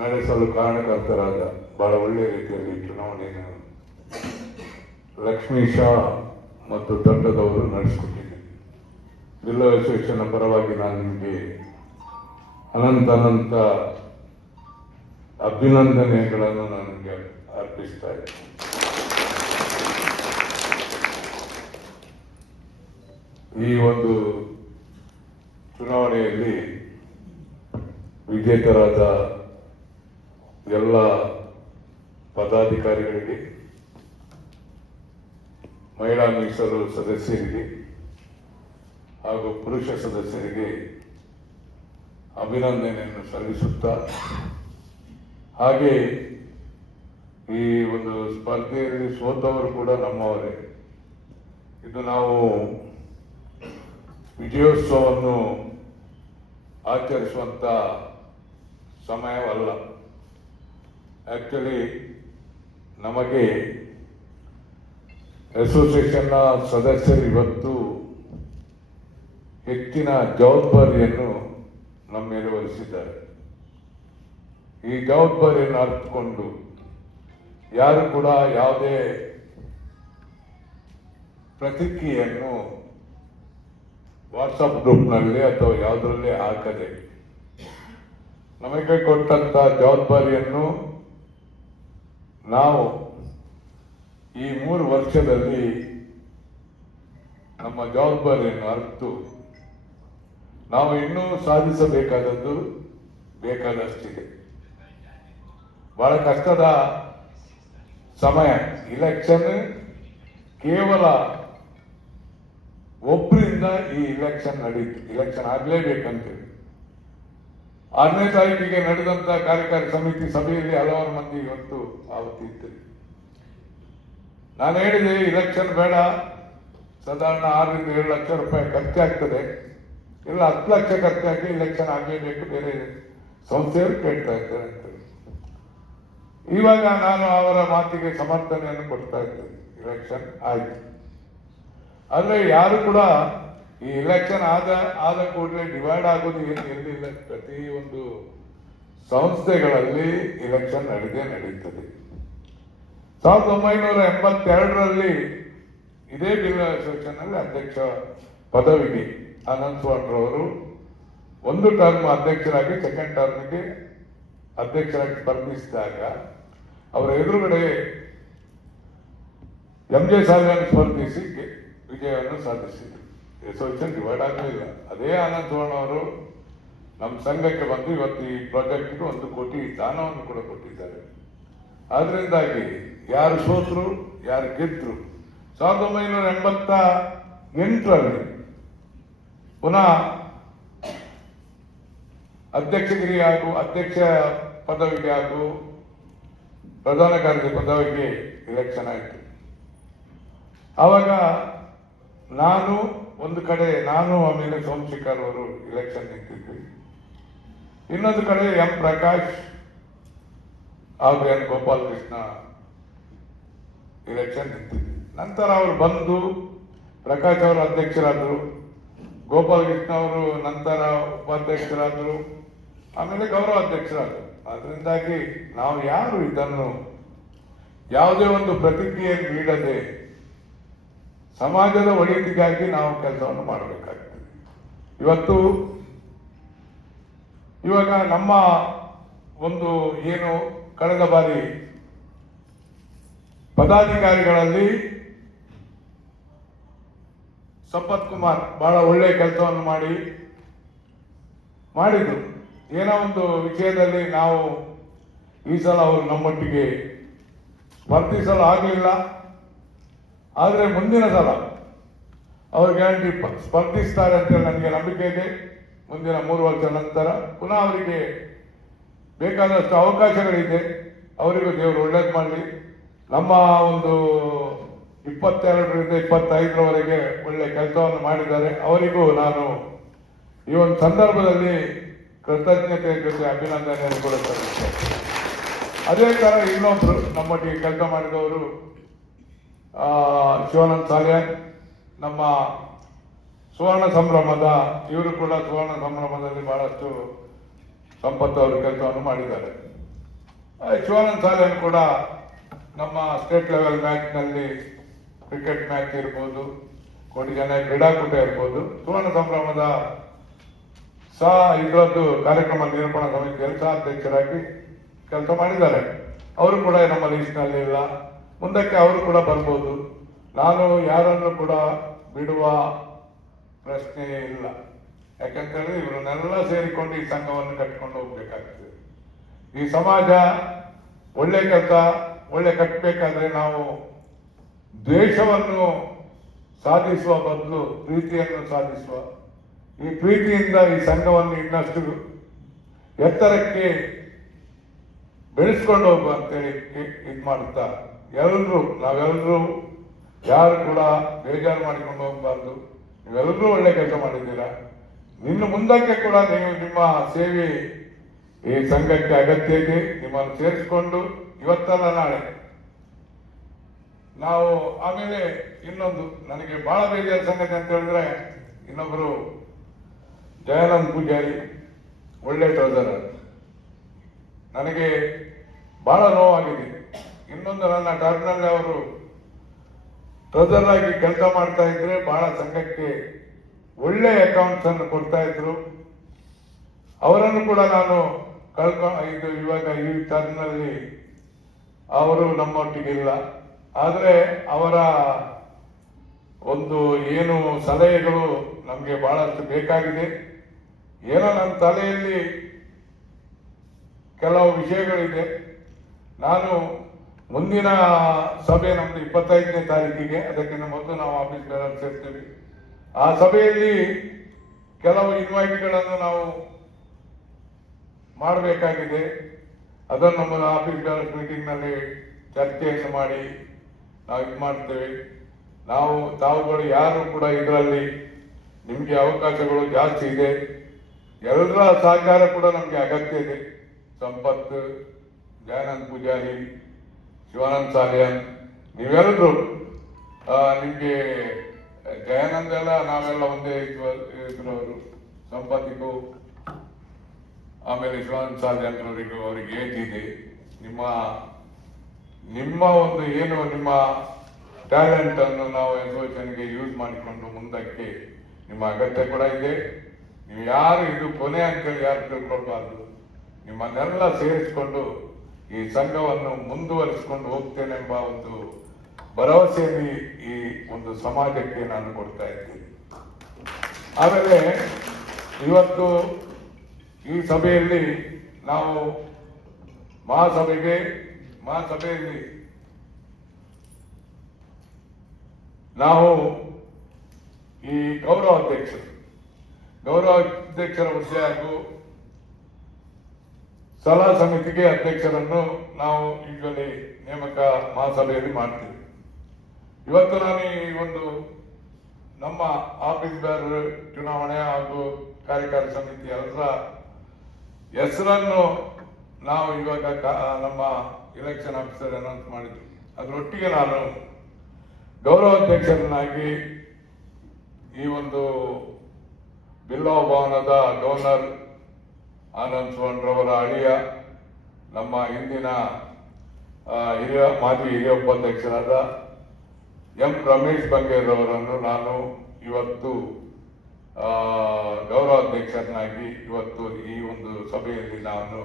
ನಡೆಸಲು ಕಾರಣಕರ್ತರಾದ ಬಹಳ ಒಳ್ಳೆಯ ರೀತಿಯಲ್ಲಿ ಚುನಾವಣೆಯನ್ನು ಶಾ ಮತ್ತು ತಂಡದವರು ನಡೆಸಿಕೊಟ್ಟಿದ್ದೀನಿ ಜಿಲ್ಲಾ ಅಸೋಸಿಯೇಷನ್ ಪರವಾಗಿ ನಾನು ನಿಮಗೆ ಅನಂತ ಅನಂತ ಅಭಿನಂದನೆಗಳನ್ನು ನನಗೆ ಅರ್ಪಿಸ್ತಾ ಇದ್ದೀನಿ. ಈ ಒಂದು ಚುನಾವಣೆಯಲ್ಲಿ ವಿಜೇತರಾದ ಎಲ್ಲ ಪದಾಧಿಕಾರಿಗಳಿಗೆ, ಮಹಿಳಾ ಮೀಸಲು ಸದಸ್ಯರಿಗೆ ಹಾಗೂ ಪುರುಷ ಸದಸ್ಯರಿಗೆ ಅಭಿನಂದನೆಯನ್ನು ಸಲ್ಲಿಸುತ್ತಾ, ಹಾಗೆ ಈ ಒಂದು ಸ್ಪರ್ಧೆಯಲ್ಲಿ ಸೋತವರು ಕೂಡ ನಮ್ಮವರೇ. ಇದು ನಾವು ವಿಜಯೋತ್ಸವವನ್ನು ಆಚರಿಸುವಂಥ ಸಮಯವಲ್ಲ. ಆ್ಯಕ್ಚುಲಿ ನಮಗೆ ಅಸೋಸಿಯೇಷನ್ನ ಸದಸ್ಯರು ಇವತ್ತು ಹೆಚ್ಚಿನ ಜವಾಬ್ದಾರಿಯನ್ನು ನಮ್ಮ ಮೇಲೆ ವಹಿಸಿದ್ದಾರೆ. ಈ ಜವಾಬ್ದಾರಿಯನ್ನು ಅರ್ಥಕೊಂಡು ಯಾರು ಕೂಡ ಯಾವುದೇ ಪ್ರತಿಕ್ರಿಯೆಯನ್ನು ವಾಟ್ಸಪ್ ಗ್ರೂಪ್ನಲ್ಲಿ ಅಥವಾ ಯಾವುದರಲ್ಲಿ ಹಾಕದೆ ನಮಗೆ ಕೊಟ್ಟಂತ ಜವಾಬ್ದಾರಿಯನ್ನು ನಾವು ಈ ಮೂರು ವರ್ಷದಲ್ಲಿ ನಮ್ಮ ಜವಾಬ್ದಾರಿಯನ್ನು ಅರ್ತು. ನಾವು ಇನ್ನೂ ಸಾಧಿಸಬೇಕಾದದ್ದು ಬೇಕಾದಷ್ಟಿದೆ. ಬಹಳ ಕಷ್ಟದ ಸಮಯ ಇಲೆಕ್ಷನ್ ಕೇವಲ ಒಬ್ಬರಿಂದ ಈ ಇಲೆಕ್ಷನ್ ನಡೀತು. ಇಲೆಕ್ಷನ್ ಆಗಲೇಬೇಕಂತೇಳಿ ಆರನೇ ತಾರೀಕಿಗೆ ನಡೆದಂತ ಕಾರ್ಯಕಾರಿ ಸಮಿತಿ ಸಭೆಯಲ್ಲಿ ಹಲವಾರು ಮಂದಿ ಇವತ್ತು ಆವತ್ತಿತ್ತು ನಾನು ಹೇಳಿದೆ ಇಲೆಕ್ಷನ್ ಬೇಡ. ಸಾಧಾರಣ ಆರರಿಂದ ಏಳು ಲಕ್ಷ ರೂಪಾಯಿ ಖರ್ಚಾಗ್ತದೆ. ಇಲ್ಲ, ಹತ್ತು ಲಕ್ಷ ಖರ್ಚಾಗಿ ಇಲೆಕ್ಷನ್ ಆಗಲೇಬೇಕು, ಬೇರೆ ಸಂಸ್ಥೆಯವರು ಕೇಳ್ತಾ ಇದ್ದಾರೆ ಅಂತ ಇವಾಗ ನಾನು ಅವರ ಮಾತಿಗೆ ಸಮರ್ಥನೆಯನ್ನು ಕೊಡ್ತಾ ಇದ್ದೇನೆ. ಇಲೆಕ್ಷನ್ ಆಯ್ತು. ಆದರೆ ಯಾರು ಕೂಡ ಈ ಇಲೆಕ್ಷನ್ ಆದ ಆದ ಕೂಡಲೇ ಡಿವೈಡ್ ಆಗೋದು ಏನು ಎಲ್ಲಿಲ್ಲ ಪ್ರತಿ ಒಂದು ಸಂಸ್ಥೆಗಳಲ್ಲಿ ಇಲೆಕ್ಷನ್ ನಡೆದೇ ನಡೆಯುತ್ತದೆ ಸಾವಿರದ ಒಂಬೈನೂರ ಎಂಬತ್ತೆರಡರಲ್ಲಿ ಇದೇ ಬಿಲ್ ಅಧ್ಯಕ್ಷ ಪದವಿಗೆ ಆನಂದ್ ಸ್ವಾಮಿರವರು ಒಂದು ಟರ್ಮ್ ಅಧ್ಯಕ್ಷರಾಗಿ ಸೆಕೆಂಡ್ ಟರ್ಮ್ಗೆ ಅಧ್ಯಕ್ಷರಾಗಿ ಸ್ಪರ್ಧಿಸಿದಾಗ ಅವರ ಎದುರುಗಡೆ ಎಂ ಜೆ ಸಾಲಿಯನ್ನು ಸ್ಪರ್ಧಿಸಿ ವಿಜಯವನ್ನು ಸಾಧಿಸಿದರು. ಅಸೋಸಿಯೇಷನ್ ಡಿವೈಡ್ ಆಗಲಿಲ್ಲ ಅದೇ ಆನಂದ್ ಸುವರ್ಣ ಅವರು ನಮ್ಮ ಸಂಘಕ್ಕೆ ಬಂದು ಇವತ್ತು ಈ ಪ್ರಾಜೆಕ್ಟ್ಗೆ ಒಂದು ಕೋಟಿ ದಾನವನ್ನು ಕೂಡ ಕೊಟ್ಟಿದ್ದಾರೆ. ಆದ್ರಿಂದಾಗಿ ಯಾರು ಸೋತರು, ಯಾರು ಗೆದ್ರು? ಸಾವಿರದ ಒಂಬೈನೂರ ಎಂಬತ್ತ ಎಂಟರಲ್ಲಿ ಪುನಃ ಅಧ್ಯಕ್ಷಗಿರಿ ಹಾಗೂ ಅಧ್ಯಕ್ಷ ಪದವಿಗೆ ಹಾಗೂ ಪ್ರಧಾನ ಕಾರ್ಯದರ್ಶಿ ಪದವಿಗೆ ಇಲೆಕ್ಷನ್ ಆಯಿತು. ಆವಾಗ ನಾನು ಒಂದು ಕಡೆ ನಾನು ಆಮೇಲೆ ಸೋಮಶೇಖರ್ ಅವರು ಇಲೆಕ್ಷನ್ ನಿಂತಿದ್ವಿ. ಇನ್ನೊಂದು ಕಡೆ ಎಂ ಪ್ರಕಾಶ್ ಹಾಗೂ ಎನ್ ಗೋಪಾಲ್ ಕೃಷ್ಣ ಇಲೆಕ್ಷನ್ ನಿಂತಿದ್ವಿ. ನಂತರ ಅವರು ಬಂದು ಪ್ರಕಾಶ್ ಅವರು ಅಧ್ಯಕ್ಷರಾದರು ಗೋಪಾಲ್ ಕೃಷ್ಣ ಅವರು ನಂತರ ಉಪಾಧ್ಯಕ್ಷರಾದರು, ಆಮೇಲೆ ಗೌರವ ಅಧ್ಯಕ್ಷರಾದರು. ಅದರಿಂದಾಗಿ ನಾವು ಯಾರು ಇದನ್ನು ಯಾವುದೇ ಒಂದು ಪ್ರತಿಕ್ರಿಯೆ ನೀಡದೆ ಸಮಾಜದ ಒಳಿತಿಗಾಗಿ ನಾವು ಕೆಲಸವನ್ನು ಮಾಡಬೇಕಾಗ್ತದೆ. ಇವತ್ತು ಇವಾಗ ನಮ್ಮ ಒಂದು ಏನು ಕಳೆದ ಬಾರಿ ಪದಾಧಿಕಾರಿಗಳಲ್ಲಿ ಸಂಪತ್ ಕುಮಾರ್ ಬಹಳ ಒಳ್ಳೆಯ ಕೆಲಸವನ್ನು ಮಾಡಿ ಮಾಡಿದ್ರು. ಏನೋ ಒಂದು ವಿಷಯದಲ್ಲಿ ನಾವು ಈ ಸಲ ಅವರು ನಮ್ಮೊಟ್ಟಿಗೆ ಸ್ಪರ್ಧಿಸಲು ಆಗಲಿಲ್ಲ. ಆದರೆ ಮುಂದಿನ ಸಲ ಅವರು ಗ್ಯಾರಂಟಿ ಸ್ಪರ್ಧಿಸ್ತಾರೆ ಅಂತ ನನಗೆ ನಂಬಿಕೆ ಇದೆ. ಮುಂದಿನ ಮೂರು ವರ್ಷ ನಂತರ ಪುನಃ ಅವರಿಗೆ ಬೇಕಾದಷ್ಟು ಅವಕಾಶಗಳಿದೆ. ಅವರಿಗೂ ದೇವರು ಒಳ್ಳೇದು ಮಾಡಲಿ. ನಮ್ಮ ಒಂದು ಇಪ್ಪತ್ತೆರಡರಿಂದ ಇಪ್ಪತ್ತೈದರವರೆಗೆ ಒಳ್ಳೆ ಕೆಲಸವನ್ನು ಮಾಡಿದ್ದಾರೆ. ಅವರಿಗೂ ನಾನು ಈ ಒಂದು ಸಂದರ್ಭದಲ್ಲಿ ಕೃತಜ್ಞತೆ ಜೊತೆ ಅಭಿನಂದನೆಯನ್ನು ಕೊಡುತ್ತೇನೆ ಅದೇ ಥರ ಇನ್ನೊಬ್ಬರು ನಮ್ಮೊಟ್ಟಿಗೆ ಕೆಲಸ ಮಾಡಿದವರು ಶಿವಾನಂದ್ ಸಾಲ್ಯಾನ್ ನಮ್ಮ ಸುವರ್ಣ ಸಂಭ್ರಮದ, ಇವರು ಕೂಡ ಸುವರ್ಣ ಸಂಭ್ರಮದಲ್ಲಿ ಬಹಳಷ್ಟು ಸಂಪತ್ತು ಅವರು ಕೆಲಸವನ್ನು ಮಾಡಿದ್ದಾರೆ. ಶಿವಾನಂದ ಸಾಲನ್ ಕೂಡ ನಮ್ಮ ಸ್ಟೇಟ್ ಲೆವೆಲ್ ಮ್ಯಾಚ್ನಲ್ಲಿ ಕ್ರಿಕೆಟ್ ಮ್ಯಾಚ್ ಇರ್ಬೋದು, ಕೋಟಿ ಜನ ಕ್ರೀಡಾಕೂಟ ಇರ್ಬೋದು. ಸುವರ್ಣ ಸಂಭ್ರಮದ ಸಹ ಇದರದ್ದು ಕಾರ್ಯಕ್ರಮ ನಿರ್ಮಾಣ ಸಮಿತಿಯಲ್ಲಿ ಕೆಲಸ ಅಧ್ಯಕ್ಷರಾಗಿ ಕೆಲಸ ಮಾಡಿದ್ದಾರೆ. ಅವರು ಕೂಡ ನಮ್ಮ ಲೀಸ್ಟ್ನಲ್ಲಿ ಇಲ್ಲ. ಮುಂದಕ್ಕೆ ಅವರು ಕೂಡ ಬರ್ಬೋದು. ನಾನು ಯಾರನ್ನು ಕೂಡ ಬಿಡುವ ಪ್ರಶ್ನೆ ಇಲ್ಲ. ಯಾಕಂತೇಳಿ ಇವರನ್ನೆಲ್ಲ ಸೇರಿಕೊಂಡು ಈ ಸಂಘವನ್ನು ಕಟ್ಕೊಂಡು ಹೋಗ್ಬೇಕಾಗ್ತದೆ. ಈ ಸಮಾಜ ಒಳ್ಳೆ ಕೆಲಸ, ಒಳ್ಳೆ ಕಟ್ಟಬೇಕಾದ್ರೆ ನಾವು ದ್ವೇಷವನ್ನು ಸಾಧಿಸುವ ಬದಲು ಪ್ರೀತಿಯನ್ನು ಸಾಧಿಸುವ. ಈ ಪ್ರೀತಿಯಿಂದ ಈ ಸಂಘವನ್ನು ಇನ್ನಷ್ಟು ಎತ್ತರಕ್ಕೆ ಬೆಳೆಸ್ಕೊಂಡು ಹೋಗುವಂತೇಳಿ ಇದು ಮಾಡುತ್ತಾ ಎಲ್ಲರೂ ನಾವೆಲ್ಲರೂ ಯಾರು ಕೂಡ ಬೇಜಾರು ಮಾಡಿಕೊಂಡು ಹೋಗಬಾರ್ದು. ನೀವೆಲ್ಲರೂ ಒಳ್ಳೆ ಕೆಲಸ ಮಾಡಿದ್ದೀರಾ? ನಿನ್ನ ಮುಂದಕ್ಕೆ ಕೂಡ ನೀವು ನಿಮ್ಮ ಸೇವೆ ಈ ಸಂಘಕ್ಕೆ ಅಗತ್ಯ ಇದೆ. ನಿಮ್ಮನ್ನು ಸೇರಿಸಿಕೊಂಡು ಇವತ್ತಲ್ಲ ನಾಳೆ. ನಾವು ಆಮೇಲೆ ಇನ್ನೊಂದು, ನನಗೆ ಬಹಳ ಬೇಜಾರು ಸಂಗತಿ ಅಂತ ಹೇಳಿದ್ರೆ ಇನ್ನೊಬ್ಬರು ಜಯಾನಂದ್ ಪೂಜಾರಿ, ಒಳ್ಳೆ ಟ್ರೌಸರ್ ನನಗೆ ಬಹಳ ನೋವಾಗಿದೆ. ಇನ್ನೊಂದು ನನ್ನ ಟರ್ನಲ್ಲಿ ಅವರು ಟ್ರೌಸರ್ ಆಗಿ ಕೆಲಸ ಮಾಡ್ತಾ ಇದ್ರೆ ಬಹಳ ಸಂಘಕ್ಕೆ ಒಳ್ಳೆ ಅಕೌಂಟ್ಸ್ ಅನ್ನು ಕೊಡ್ತಾ ಇದ್ರು. ಅವರನ್ನು ಕೂಡ ನಾನು ಕಳ್ಕೊ, ಇದು ಇವಾಗ ಈ ಟರ್ನಲ್ಲಿ ಅವರು ನಮ್ಮೊಟ್ಟಿಗಿಲ್ಲ ಆದರೆ ಅವರ ಒಂದು ಏನು ಸಲಹೆಗಳು ನಮಗೆ ಬಹಳಷ್ಟು ಬೇಕಾಗಿದೆ. ಏನೋ ನನ್ನ ತಲೆಯಲ್ಲಿ ಕೆಲವು ವಿಷಯಗಳಿದೆ. ನಾನು ಮುಂದಿನ ಸಭೆ ನಮ್ದು ಇಪ್ಪತ್ತೈದನೇ ತಾರೀಕಿಗೆ ಅದಕ್ಕಿಂತ ಮೊದಲು ನಾವು ಆಫೀಸ್ ಸೇರ್ತೀವಿ. ಆ ಸಭೆಯಲ್ಲಿ ಕೆಲವು ಇನ್ವೈಟ್ಗಳನ್ನು ನಾವು ಮಾಡಬೇಕಾಗಿದೆ. ಅದನ್ನು ನಮ್ಮ ಆಫೀಸ್ ಬ್ಯಾಲೆನ್ಸ್ ಮೀಟಿಂಗ್ನಲ್ಲಿ ಚರ್ಚೆಯನ್ನು ಮಾಡಿ ನಾವು ಇದು ಮಾಡ್ತೇವೆ. ನಾವು, ತಾವುಗಳು ಯಾರು ಕೂಡ ಇದರಲ್ಲಿ ನಿಮಗೆ ಅವಕಾಶಗಳು ಜಾಸ್ತಿ ಇದೆ. ಎಲ್ಲರ ಸಹಕಾರ ಕೂಡ ನಮಗೆ ಅಗತ್ಯ ಇದೆ. ಸಂಪತ್ ದಯಾನಂದ್ ಪೂಜಾರಿ ಶಿವಾನಂದ್ ಸಾಲಿಯನ್ ನೀವೆಲ್ಲರೂ ನಿಮಗೆ ಜಯಾನಂದ ಎಲ್ಲ, ನಾವೆಲ್ಲ ಒಂದೇ ಇದ್ರವರು. ಸಂಪತ್ತಿಗೂ, ಆಮೇಲೆ ಶಿವಾನಂದ ಸಾಲಿಯನ್ರವರಿಗೂ ಅವರಿಗೆ ಏಜ್ ಇದೆ ನಿಮ್ಮ ನಿಮ್ಮ ಒಂದು ಏನು ನಿಮ್ಮ ಟ್ಯಾಲೆಂಟ್ ಅನ್ನು ನಾವು ಎನ್ಸೋಷನ್ಗೆ ಯೂಸ್ ಮಾಡಿಕೊಂಡು ಮುಂದಕ್ಕೆ ನಿಮ್ಮ ಅಗತ್ಯ ಕೂಡ ಇದೆ. ನೀವು ಯಾರು, ಇದು ಕೊನೆ ಅಂತೇಳಿ ಯಾರು ತಿಳ್ಕೊಳ್ಬಾರ್ದು. ನಿಮ್ಮನ್ನೆಲ್ಲ ಸೇರಿಸಿಕೊಂಡು ಈ ಸಂಘವನ್ನು ಮುಂದುವರಿಸಿಕೊಂಡು ಹೋಗ್ತೇನೆಂಬ ಒಂದು ಭರವಸೆಯಲ್ಲಿ ಈ ಒಂದು ಸಮಾಜಕ್ಕೆ ನಾನು ಕೊಡ್ತಾ ಇದ್ದೇನೆ. ಆಮೇಲೆ ಇವತ್ತು ಈ ಸಭೆಯಲ್ಲಿ ನಾವು ಮಹಾಸಭೆಗೆ, ಮಹಾಸಭೆಯಲ್ಲಿ ನಾವು ಈ ಗೌರವ ಅಧ್ಯಕ್ಷರು, ಗೌರವ ಅಧ್ಯಕ್ಷರ ಹುದ್ದೆ ಹಾಗೂ ಸಲಹಾ ಸಮಿತಿಗೆ ಅಧ್ಯಕ್ಷರನ್ನು ನಾವು ಈಗಲೇ ನೇಮಕ ಮಹಾಸಭೆಯಲ್ಲಿ ಮಾಡ್ತೀವಿ. ಇವತ್ತು ನಾನು ಈ ಒಂದು ನಮ್ಮ ಆಫೀಸ್ ಬ್ಯಾರ್ ಚುನಾವಣೆ ಹಾಗೂ ಕಾರ್ಯಕಾರಿ ಸಮಿತಿ ಅದರ ಹೆಸರನ್ನು ನಾವು ಇವಾಗ ನಮ್ಮ ಇಲೆಕ್ಷನ್ ಆಫೀಸರ್ ಅನೌನ್ಸ್ ಮಾಡಿದ್ವಿ. ಅದರೊಟ್ಟಿಗೆ ನಾನು ಗೌರವ ಅಧ್ಯಕ್ಷರನ್ನಾಗಿ ಈ ಒಂದು ಬಿಲ್ಲವ ಭವನದ ಗವರ್ನರ್ ಆನಂದ್ ರವರ ಅಳಿಯ ನಮ್ಮ ಹಿಂದಿನ ಹಿರಿಯ ಮಾಜಿ ಹಿರಿಯ ಉಪಾಧ್ಯಕ್ಷರಾದ ಎಂ ರಮೇಶ್ ಬಂಗೇರವರನ್ನು ನಾನು ಇವತ್ತು ಗೌರವಾಧ್ಯಕ್ಷರನ್ನಾಗಿ ಇವತ್ತು ಈ ಒಂದು ಸಭೆಯಲ್ಲಿ ನಾನು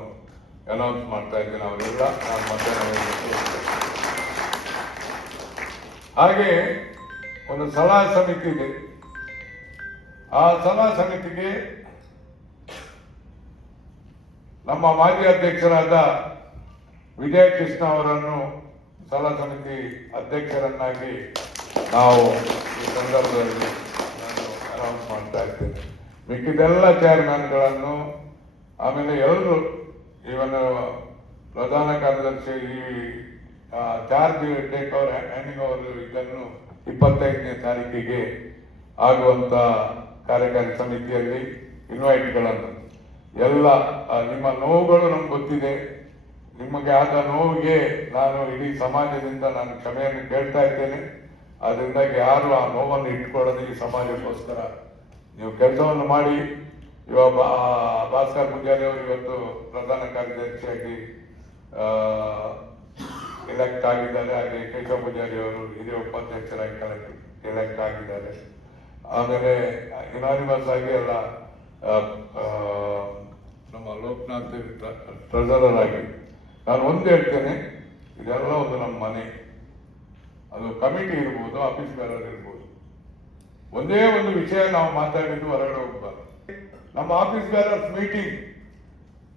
ಅನೌನ್ಸ್ ಮಾಡ್ತಾ ಇದ್ದೇನೆ ಅವರೆಲ್ಲ. ನಾನು ಮತ್ತೆ ಹಾಗೆ ಒಂದು ಸಲಹಾ ಸಮಿತಿ ಇದೆ. ಆ ಸಲಹಾ ಸಮಿತಿಗೆ ನಮ್ಮ ಮಾಜಿ ಅಧ್ಯಕ್ಷರಾದ ವಿಜಯ ಕೃಷ್ಣ ಅವರನ್ನು ಸಲಹಾ ಸಮಿತಿ ಅಧ್ಯಕ್ಷರನ್ನಾಗಿ ನಾವು ಈ ಸಂದರ್ಭದಲ್ಲಿ ನಾನು ಅನೌನ್ಸ್ ಮಾಡ್ತಾ ಇದ್ದೇನೆ. ಮಿಕ್ಕಿದೆಲ್ಲ ಚೇರ್ಮನ್ಗಳನ್ನು ಆಮೇಲೆ ಎಲ್ಲರೂ ಇವನ ಪ್ರಧಾನ ಕಾರ್ಯದರ್ಶಿ ಈ charge take over handing over ಇದನ್ನು ಇಪ್ಪತ್ತೈದನೇ ತಾರೀಕಿಗೆ ಆಗುವಂತ ಕಾರ್ಯಕಾರಿ ಸಮಿತಿಯಲ್ಲಿ ಇನ್ವೈಟ್ಗಳನ್ನು ಎಲ್ಲ ನಿಮ್ಮ ನೋವುಗಳು ನಮ್ಗೆ ಗೊತ್ತಿದೆ. ನಿಮಗೆ ಆದ ನೋವಿಗೆ ನಾನು ಇಡೀ ಸಮಾಜದಿಂದ ನಾನು ಕ್ಷಮೆಯನ್ನು ಕೇಳ್ತಾ ಇದ್ದೇನೆ. ಅದರಿಂದಾಗಿ ಯಾರು ಆ ನೋವನ್ನು ಇಟ್ಕೊಳ್ಳೋದು ಈ ಸಮಾಜಕ್ಕೋಸ್ಕರ ನೀವು ಕೆಲಸವನ್ನು ಮಾಡಿ. ಇವಾಗ ಭಾಸ್ಕರ್ ಮುಂಜಾನೆ ಅವರು ಇವತ್ತು ಪ್ರಧಾನ ಕಾರ್ಯದರ್ಶಿಯಾಗಿ ಎಲೆಕ್ಟ್ ಆಗಿದ್ದಾರೆ ಹಾಗೆ ಕೇಶವ ಪೂಜಾರಿ ಅವರು ಹಿರಿಯ ಉಪಾಧ್ಯಕ್ಷರಾಗಿ ಎಲೆಕ್ಟ್ ಆಗಿದ್ದಾರೆ. ಆಮೇಲೆ ಇನಾನಿಮಸ್ ಆಗಿ ಎಲ್ಲ ನಮ್ಮ ಲೋಕನಾಥ್ ಟ್ರೆಸರರ್ ಆಗಿ ನಾನು ಒಂದು ಹೇಳ್ತೇನೆ, ಇದೆಲ್ಲ ಒಂದು ನಮ್ಮ ಮನೆ. ಅದು ಕಮಿಟಿ ಇರ್ಬೋದು ಆಫೀಸ್ ಬ್ಯಾರರ್ ಇರ್ಬೋದು. ಒಂದೇ ಒಂದು ವಿಷಯ ನಾವು ಮಾತಾಡಿದ್ದು ಹೊರಗಡೆ ಹೋಗ್ಬಾರ್ದು. ನಮ್ಮ ಆಫೀಸ್ ಬ್ಯಾರರ್ಸ್ ಮೀಟಿಂಗ್.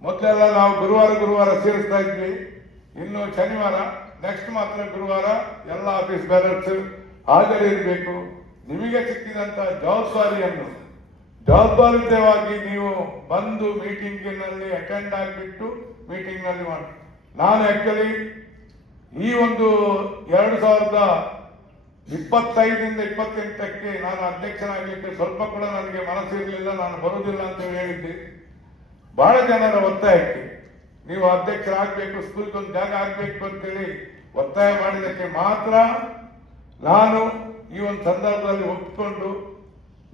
ಮೊದಲೆಲ್ಲ ನಾವು ಗುರುವಾರ ಗುರುವಾರ ಸೇರಿಸ್ತಾ ಇದ್ವಿ. ಇನ್ನು ಶನಿವಾರ ನೆಕ್ಸ್ಟ್ ಮಾತ್ರ ಗುರುವಾರ ಎಲ್ಲ ಆಫೀಸ್ ಬ್ಯಾರರ್ಸ್ ಹಾಜರಿರಬೇಕು. ನಿಮಗೆ ಸಿಕ್ಕಿದಂಥ ಜವಾಬ್ದಾರಿಯನ್ನು ಜವಾಬ್ದಾರಿಯುತವಾಗಿ ನೀವು ಬಂದು ಮೀಟಿಂಗಿನಲ್ಲಿ ಅಟೆಂಡ್ ಆಗಿಬಿಟ್ಟು ಮೀಟಿಂಗ್ನಲ್ಲಿ ಮಾಡಿ. ನಾನು ಆಕ್ಚುಲಿ ಈ ಒಂದು ಎರಡು ಸಾವಿರದ ಇಪ್ಪತ್ತೈದರಿಂದ ಇಪ್ಪತ್ತೆಂಟಕ್ಕೆ ನಾನು ಅಧ್ಯಕ್ಷನಾಗಲಿಕ್ಕೆ ಸ್ವಲ್ಪ ಕೂಡ ನನಗೆ ಮನಸ್ಸಿರಲಿಲ್ಲ, ನಾನು ಬರುವುದಿಲ್ಲ ಅಂತ ಹೇಳಿದ್ದೆ. ಬಹಳ ಜನರ ಒತ್ತಾಯಕ್ಕೆ ನೀವು ಅಧ್ಯಕ್ಷರಾಗಬೇಕು ಸ್ಕೂಲ್ಗೆ ಒಂದು ಜಾಗ ಆಗಬೇಕು ಅಂತೇಳಿ ಒತ್ತಾಯ ಮಾಡಿದ್ದಕ್ಕೆ ಮಾತ್ರ ನಾನು ಈ ಒಂದು ಸಂದರ್ಭದಲ್ಲಿ ಒಪ್ಪಿಕೊಂಡು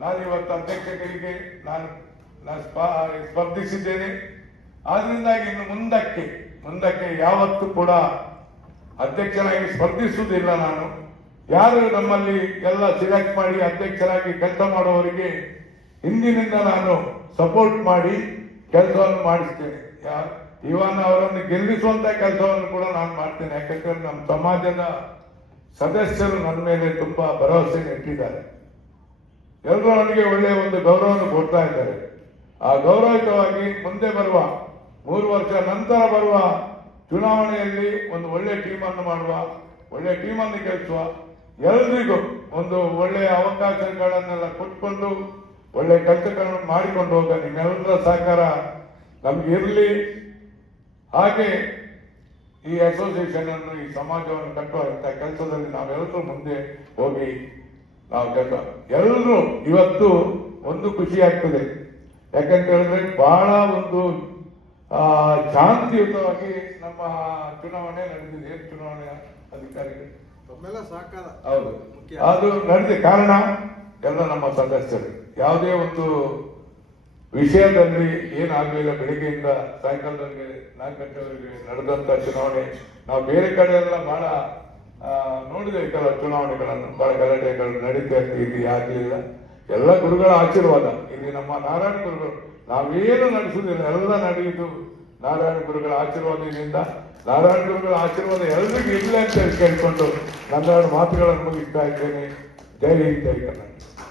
ನಾನು ಇವತ್ತು ಅಧ್ಯಕ್ಷರಿಗೆ ನಾನು ನಾನು ಸ್ಪ- ಸ್ಪರ್ಧಿಸಿದ್ದೇನೆ. ಆದ್ರಿಂದಾಗಿ ಇನ್ನು ಮುಂದಕ್ಕೆ ಮುಂದಕ್ಕೆ ಯಾವತ್ತೂ ಕೂಡ ಅಧ್ಯಕ್ಷನಾಗಿ ಸ್ಪರ್ಧಿಸುವುದಿಲ್ಲ ನಾನು. ಯಾರು ನಮ್ಮಲ್ಲಿ ಎಲ್ಲ ಸಿಲೆಕ್ಟ್ ಮಾಡಿ ಅಧ್ಯಕ್ಷರಾಗಿ ಕೆಲಸ ಮಾಡುವವರಿಗೆ ಹಿಂದಿನಿಂದ ನಾನು ಸಪೋರ್ಟ್ ಮಾಡಿ ಕೆಲಸವನ್ನು ಮಾಡಿಸ್ತೇನೆ. ಇವನ್ ಅವರನ್ನು ಗೆಲ್ಲಿಸುವಂತ ಕೆಲಸವನ್ನು ಕೂಡ ನಾನು ಮಾಡ್ತೇನೆ. ಯಾಕಂದ್ರೆ ನಮ್ಮ ಸಮಾಜದ ಸದಸ್ಯರು ನನ್ನ ಮೇಲೆ ತುಂಬಾ ಭರವಸೆ ಇಟ್ಟಿದ್ದಾರೆ. ಎಲ್ಲರೂ ಅವರಿಗೆ ಒಳ್ಳೆಯ ಒಂದು ಗೌರವವನ್ನು ಕೊಡ್ತಾ ಇದ್ದಾರೆ. ಆ ಗೌರವಯುತವಾಗಿ ಮುಂದೆ ಬರುವ ಮೂರು ವರ್ಷ ನಂತರ ಬರುವ ಚುನಾವಣೆಯಲ್ಲಿ ಒಂದು ಒಳ್ಳೆ ಟೀಮನ್ನು ಮಾಡುವ, ಒಳ್ಳೆ ಟೀಮನ್ನು ಗೆಲ್ಲಿಸುವ ಎಲ್ರಿಗೂ ಒಂದು ಒಳ್ಳೆಯ ಅವಕಾಶಗಳನ್ನೆಲ್ಲ ಕೊಟ್ಕೊಂಡು ಒಳ್ಳೆ ಕೆಲಸಗಳನ್ನು ಮಾಡಿಕೊಂಡು ಹೋಗ ನಿಮ್ಮೆಲ್ಲರ ಸಹಕಾರ ನಮ್ಗೆ ಇರಲಿ. ಹಾಗೆ ಈ ಅಸೋಸಿಯೇಷನ್ ಅನ್ನು ಈ ಸಮಾಜವನ್ನು ಕಟ್ಟುವಂಥ ಕೆಲಸದಲ್ಲಿ ನಾವೆಲ್ಲರೂ ಮುಂದೆ ಹೋಗಿ ನಾವು ಕಂಡು ಎಲ್ಲರೂ ಇವತ್ತು ಒಂದು ಖುಷಿ ಆಗ್ತದೆ. ಯಾಕಂತ ಹೇಳಿದ್ರೆ ಬಹಳ ಒಂದು ಶಾಂತಿಯುತವಾಗಿ ನಮ್ಮ ಚುನಾವಣೆ ನಡೆದಿದೆ. ಏನು ಚುನಾವಣೆ ಅಧಿಕಾರಿಗಳು? ಹೌದು. ಅದು ನಡೆದ ಕಾರಣ ಎಲ್ಲ ನಮ್ಮ ಸದಸ್ಯರು. ಯಾವುದೇ ಒಂದು ವಿಷಯದಲ್ಲಿ ಏನಾಗಲಿಲ್ಲ ಬೆಳಿಗ್ಗೆಯಿಂದ ಸಾಯಂಕಾಲದಲ್ಲಿ ನಾಲ್ಕು ಗಂಟೆವರೆಗೆ ನಡೆದಂತ ಚುನಾವಣೆ. ನಾವು ಬೇರೆ ಕಡೆ ಎಲ್ಲ ಬಹಳ ಆ, ನೋಡಿದ್ದೇವೆ ಕೆಲವು ಚುನಾವಣೆಗಳನ್ನು ಬಹಳ ಗಲಾಟೆಗಳು ನಡೀತಾ ಇಲ್ಲಿ? ಆಗಲಿಲ್ಲ ಎಲ್ಲ ಗುರುಗಳ ಆಶೀರ್ವಾದ. ಇಲ್ಲಿ ನಮ್ಮ ನಾರಾಯಣ ಗುರುಗಳು ನಾವೇನು ನಡೆಸುವುದಿಲ್ಲ ಎಲ್ಲ ನಡೆಯಿತು ನಾರಾಯಣ ಗುರುಗಳ ಆಶೀರ್ವಾದದಿಂದ. ನಾರಾಯಣ ಗುರುಗಳ ಆಶೀರ್ವಾದ ಎಲ್ರಿಗೂ ಇಲ್ಲ ಅಂತ ಕೇಳಿಕೊಂಡು ನನ್ನ ಮಾತುಗಳನ್ನು ಮುಗಿಸ್ತಾ ಇದ್ದೇನೆ. ಜೈ ಹಿಂದ್ ಜೈ ಕರ್ನಾಟಕ.